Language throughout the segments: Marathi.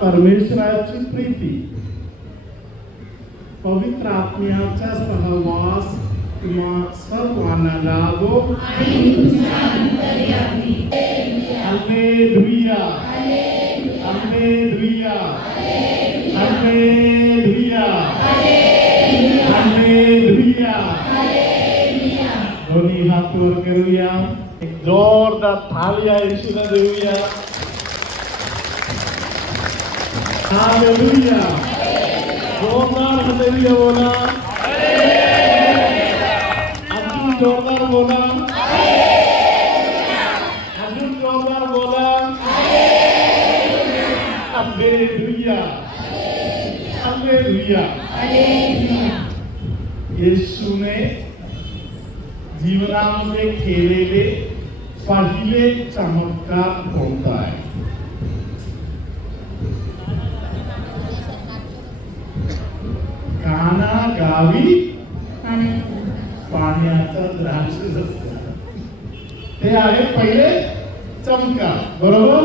परमेश्वराची प्रीती पवित्र आत्म्याचा सहवास तुम्हा सर्वांना लाभो. Hallelujah hallelujah hallelujah hallelujah. दोन्ही हात वर करूया. एक जोरदार थाळी येशूला देऊया. हालेलुया. जोरदार हालेलुया बोला. अजून जोरदार बोला. अजून जोरदार बोला. Hallelujah hallelujah. येशूने जीवनामध्ये केलेले पहिले चमत्कार कोणता आहे? काना गावी पाण्याचा द्राक्षरस. हे आहे पहिले चमत्कार. बरोबर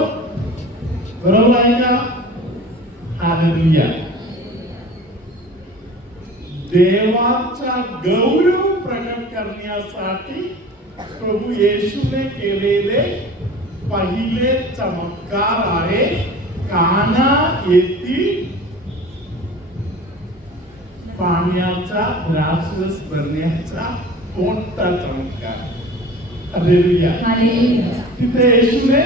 बरोबर आहे का? हालेलुया. देवाचा गौरव प्रकट करण्यासाठी प्रभू येशूने केलेले पहिले चमत्कार आहे काना येथील पाण्याचा द्राक्षरस बनण्याचा मोठा चमत्कार. हालेलुया. तिथे येशूने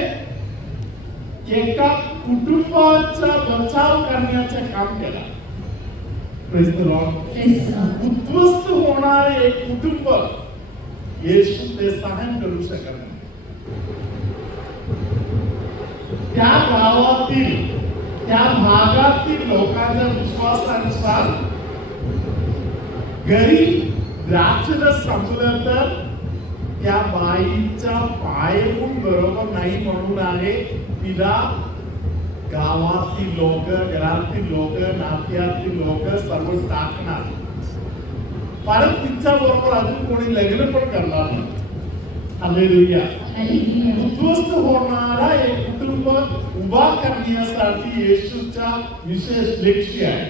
एका कुटुंबाचा बचाव करण्याचं काम केला. Praise the Lord. उद्ध्वस्त होणारे एक कुटुंब येशू ते सहन करू शकत नाही. त्या गावातील त्या भागातील लोकांच्या विश्वासानुसार घरी द्राक्षरस संपलं तर त्या बाईचा पायगुण बरोबर नाही म्हणून आहे तिला गावातील लोक घरातील लोक नात्यातील लोक सर्व टाकणार. परत तिच्या बरोबर अजून कोणी लग्न पण करणार नाही. हालेलुया. उद्ध्वस्त होणारा एक कुटुंब उभा करण्यासाठी येशूचा विशेष लक्ष्य आहे.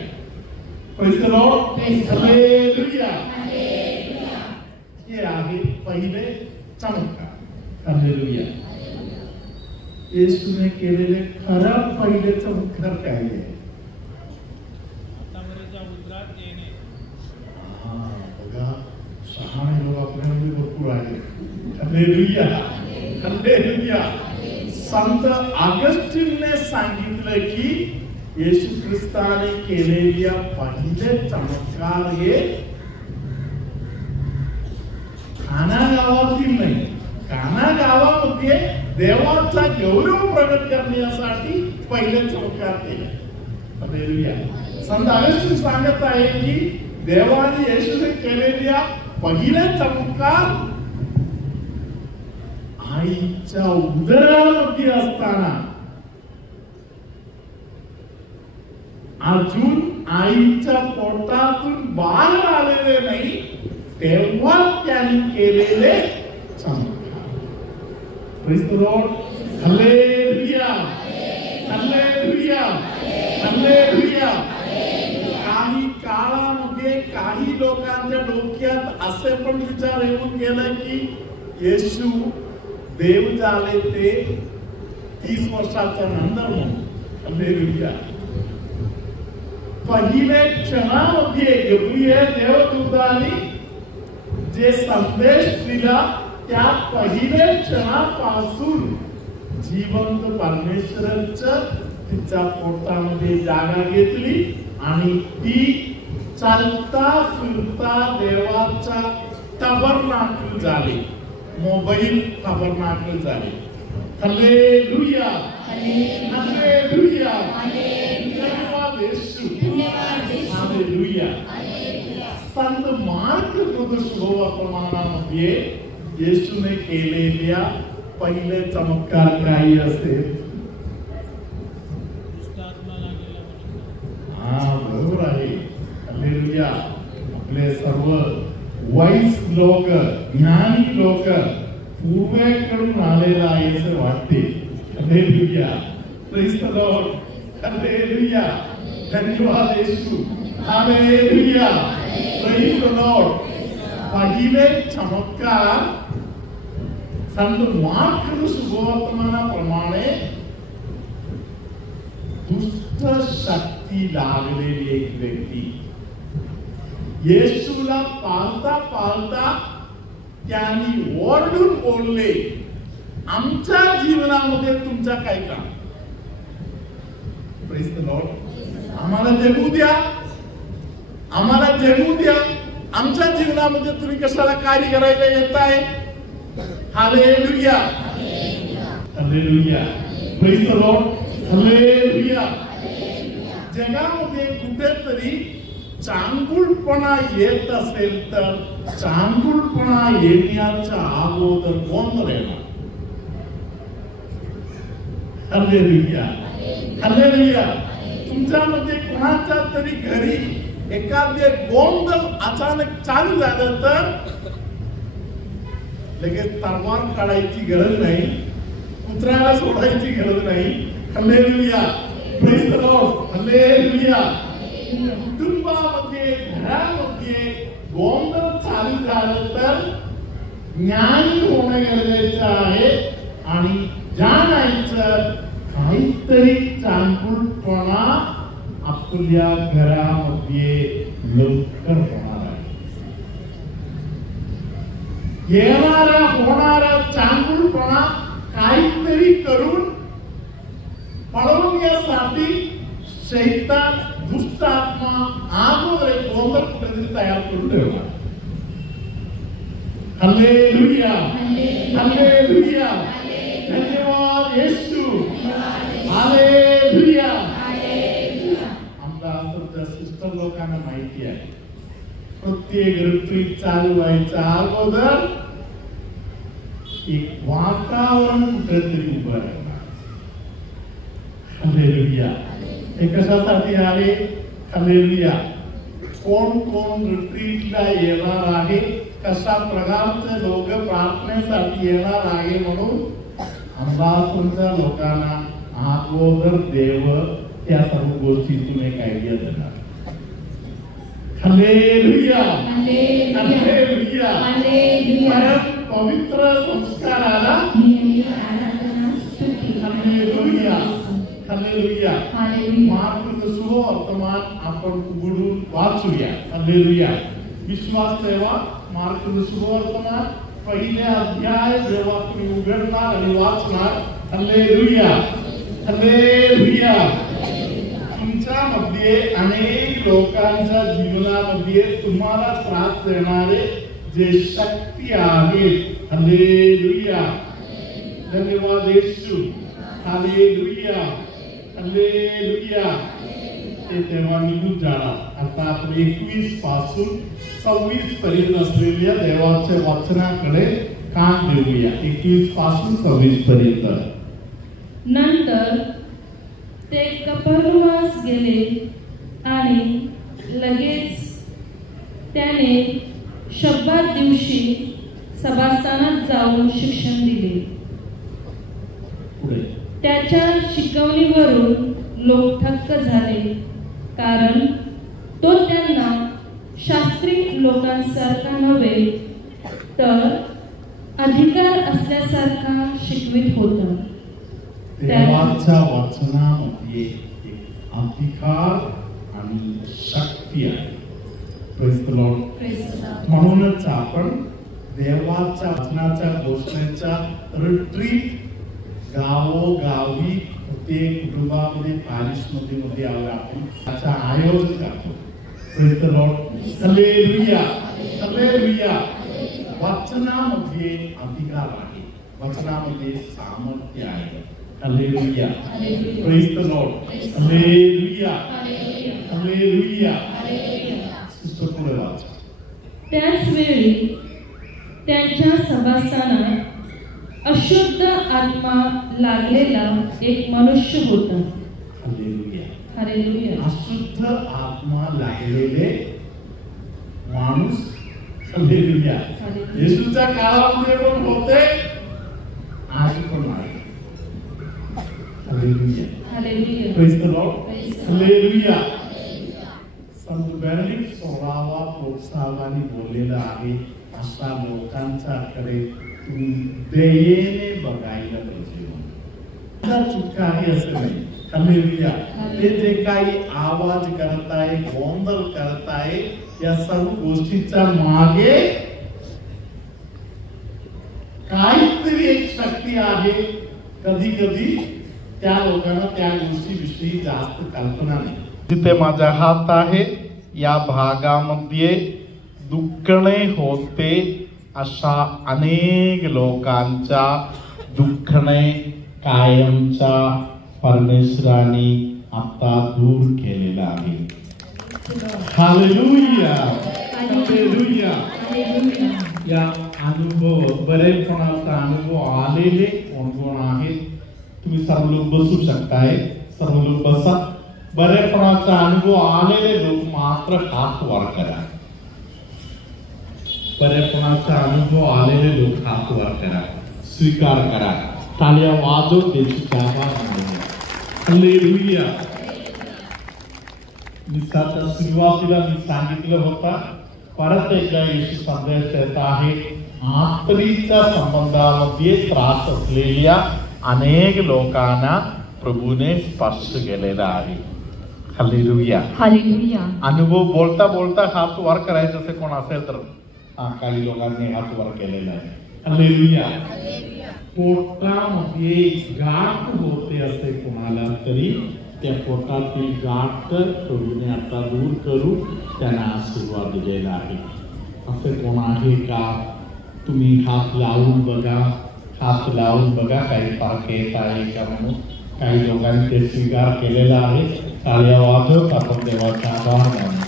Praise the Lord. हालेलुया. हे आहे पहिले चमत्कार. हालेलुया. येशूने केलेले खरं पहिले चमत्कार काय आहे? बघा शहाणे लोक आपल्यामध्ये भरपूर आहे. Hallelujah hallelujah. संत ऑगस्टीनने सांगितलं की येशू ख्रिस्ताने केलेल्या पहिले चमत्कार हे काना गावातील नाही. काना गावामध्ये देवाचा गौरव प्रकट करण्यासाठी पहिले चमत्कार केले. हालेलुया. संत ऑगस्टीन सांगत आहे की देवाने येशूने केलेल्या पहिले चमत्कार आईच्या उदरामध्ये असताना अजून आईच्या पोटातून बाहेर आलेले नाही तेव्हा त्यांनी केलेले चमत्कार. Praise the Lord. Hallelujah hallelujah hallelujah. काही काळामध्ये काही लोकांच्या डोक्यात असे पण विचार येऊन गेले की येशू देव झाले ते 30 वर्षाच्या नंतर म्हणून. हालेलुया. पहिल्या क्षणामध्ये गब्रिएल देवदूताने जे संदेश दिला त्या पहिल्या क्षणापासून जिवंत परमेश्वराचं तिच्या पोटामध्ये जागा घेतली आणि ती चालता फिरता देवाचा टबरनाकल झाली, मोबाईल टबरनाकल झाली. हालेलुया. हालेलुया. धन्यवाद येशू. हालेलुया. संत मार्क शुभवर्तमानामध्ये येशूने केलेल्या पहिले चमत्कार काही असेल? बरोबर आहे. हालेलुया. आपले सर्व वाईस लोक, ज्ञानी लोक पूर्वेकडून आलेला आहे असं वाटते. Hallelujah. Praise the Lord. Hallelujah. धन्यवाद येशू. हालेलुया. Praise the Lord. पहिले चमत्कार संत मार्क शुभवर्तमानाप्रमाणे दुष्ट शक्ती लागलेली एक व्यक्ती येशूला पाळता पाळता त्यांनी ओरडून बोलले, आमच्या जीवनामध्ये तुमचा काय काम? Praise the Lord. आम्हाला जगू द्या, आम्हाला जगू द्या. आमच्या जीवनामध्ये तुम्ही कशाला कार्य करायला येत आहे? Hallelujah. Hallelujah. Praise the Lord. Hallelujah. जगामध्ये कुठेतरी चांगुलपणा येत असेल तर चांगुलपणा येण्याच्या अगोदर गोंधळ येणार. हालेलुया. हालेलुया. तुमच्यामध्ये कोणाच्या तरी घरी एखादे गोंधळ अचानक चालू झालं तर लगेच तलवार काढायची गरज नाही, कुत्र्याला सोडायची गरज नाही. Hallelujah. Praise the Lord. Hallelujah. कुटुंबामध्ये, घरामध्ये गोंधळ चालू झालं तर ज्ञानी होणं गरजेचं आहे आणि जाणायचं काहीतरी चांगुलपणा आपल्या घरामध्ये लवकर होणार आहे. येणारा होणारा चांगुलपणा काहीतरी करून पळवण्यासाठी शैतान, दुष्ट आत्मा अगोदर एक गोंधळ कुठेतरी तयार करून ठेवला. हालेलुया. हालेलुया. धन्यवाद येशू. हालेलुया. आमच्या असं सिस्टर लोकांना माहिती आहे, प्रत्येक ऋतूत चालू व्हायच्या अगोदर एक वातावरण कुठेतरी उभं राहणार. हालेलुया. हे कशासाठी आहे? हालेलुया. कोण कोण रिट्रीटला येणार आहे, कशा प्रकारचे लोक प्रार्थनेसाठी येणार आहे म्हणून अंबासूरच्या लोकांना अगोदर देव त्या सर्व गोष्टीतून एक आयडिया देणार. हालेलुया. हालेलुया. पवित्र संस्काराला हालेलुया. हालेलुया. मार्क शुभवर्तमान आपण उघडून वाचूया. हालेलुया. विश्वास ठेवा. मार्क शुभवर्तमान पहिले अध्याय जेव्हा तुम्ही उघडणार आणि वाचणार, हालेलुया. हालेलुया. तुमच्यामध्ये अनेक लोकांच्या जीवनामध्ये तुम्हाला त्रास देणारे जे शक्ती आहेत, हालेलुया. धन्यवाद येशू. हालेलुया. हालेलुया. ते तेव्हा निघून जाणार. आता आपण 21 पासून 26 पर्यंत असलेल्या देवाच्या वचनाकडे कान देऊया. 21 पासून 26 पर्यंत. नंतर ते कफरनहूमास गेले आणि लगेच त्याने शब्बात दिवशी सभास्थानात जाऊन शिक्षण दिले. त्याच्या शिकवणीवरून लोक थक्क झाले, कारण तो त्यांना शास्त्री लोकांसारखा नव्हे तर अधिकार असल्यासारखा शिकवित होता. देवाच्या वचनामध्ये एक अधिकार आणि शक्ती आहे. Praise the Lord. म्हणूनच आपण देवाच्या वचनाच्या घोषणेच्या रिट्रीट गावोगावी प्रत्येक कुटुंबामध्ये पॅरिश मध्ये आपण त्याचा आयोजन करतो. Praise the Lord. Hallelujah, hallelujah. वचनामध्ये अधिकार आहे, वचनामध्ये सामर्थ्य आहे. Hallelujah. Praise the Lord. Hallelujah, hallelujah. त्याच वेळी त्यांच्या सभास्थानात अशुद्ध आत्मा लागलेला एक मनुष्य होता. हालेलुया. अशुद्ध आत्मा लागलेले माणूस. हालेलुया. येशूच्या काळामध्ये पण होते, आज पण आहे. Hallelujah. Hallelujah. Praise the Lord. Hallelujah. Sant Benedict 16वा प्रोत्साहकाने बोललेलं आहे, अशा लोकांच्याकडे तुम्ही दयेने बघायला पाहिजे. चुका आहे असं नाही. हालेलुया. ते जे काही आवाज करताय, गोंधळ करताय, या सर्व गोष्टीच्या मागे काहीतरी एक शक्ती आहे. कधी कधी त्या लोकांना त्या गोष्टीविषयी जास्त कल्पना नाही. तिथे माझा हात आहे, या भागामध्ये दुखणे होते अशा अनेक लोकांच्या दुखणे कायमचा परमेश्वराने आता दूर केलेला आहे. Hallelujah, hallelujah. या अनुभव, बरेपणाचा अनुभव आलेले कोण कोण आहेत? तुम्ही सर्व लोक बसू शकताय, सर्व लोक बसा. बरेपणाचा अनुभव आलेले लोक मात्र हात वर करा. बरेपणाचा अनुभव आलेले लोक हात वर करा, स्वीकार करा. टाळ्या वाजवून त्याची हालेलुया. मी सुरुवातीला मी सांगितलं होता, परत एकदा येशू संदेश देत आहे. आत्मीच्या संबंधामध्ये त्रास असलेल्या अनेक लोकांना प्रभूने स्पर्श केलेला आहे. Hallelujah, hallelujah. अनुभव बोलता बोलता हात वर करायचं असे कोण असेल तर काही लोकांनी हात वर केलेला आहे. हालेलुया. पोटामध्ये गाठ होते असे कोणाला तरी त्या पोटातील गाठ प्रभूने आता दूर करू त्यांना आशीर्वाद दिलेला आहे. असे कोण आहे का? तुम्ही हात लावून बघा, हात लावून बघा काही फरक येत आहे का म्हणून. काही लोकांनी ते स्वीकार केलेला आहे. टाळ्या वाजवत आपण देवाचा आभार मानू.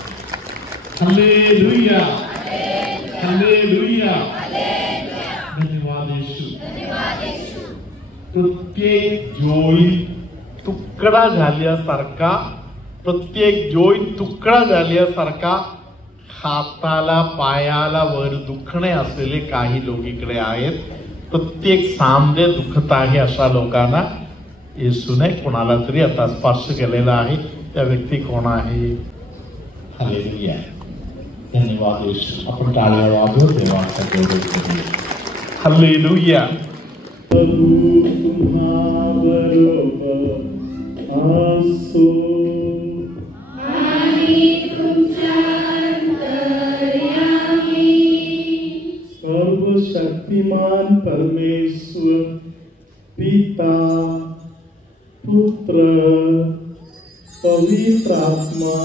Hallelujah, hallelujah. धन्यवाद येशू. प्रत्येक जॉईंट तुकडा झाल्यासारखा, प्रत्येक जॉईंट तुकडा झाल्यासारखा हाताला पायाला वर दुखणे असलेले काही लोक इकडे आहेत. प्रत्येक सांधे दुखत आहे अशा लोकांना येशूने कोणाला तरी आता स्पर्श केलेला आहे. त्या व्यक्ती कोण आहे? हालेलुया. धन्यवाद येशू. आपण टाळ्या वाजवत देवाचा गौरव करूया. हालेलुया. सर्वशक्तिमान परमेश्वर पिता, पुत्र, पवित्र आत्मा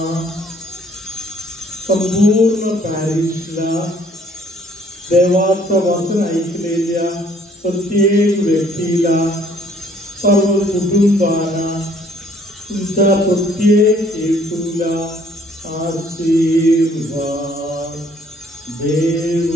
संपूर्ण पॅरिशला देवाचं वचन ऐकलेल्या प्रत्येक व्यक्तीला, सर्व कुटुंबाला, तुमच्या प्रत्येक हेतूला आशीर्वाद देव.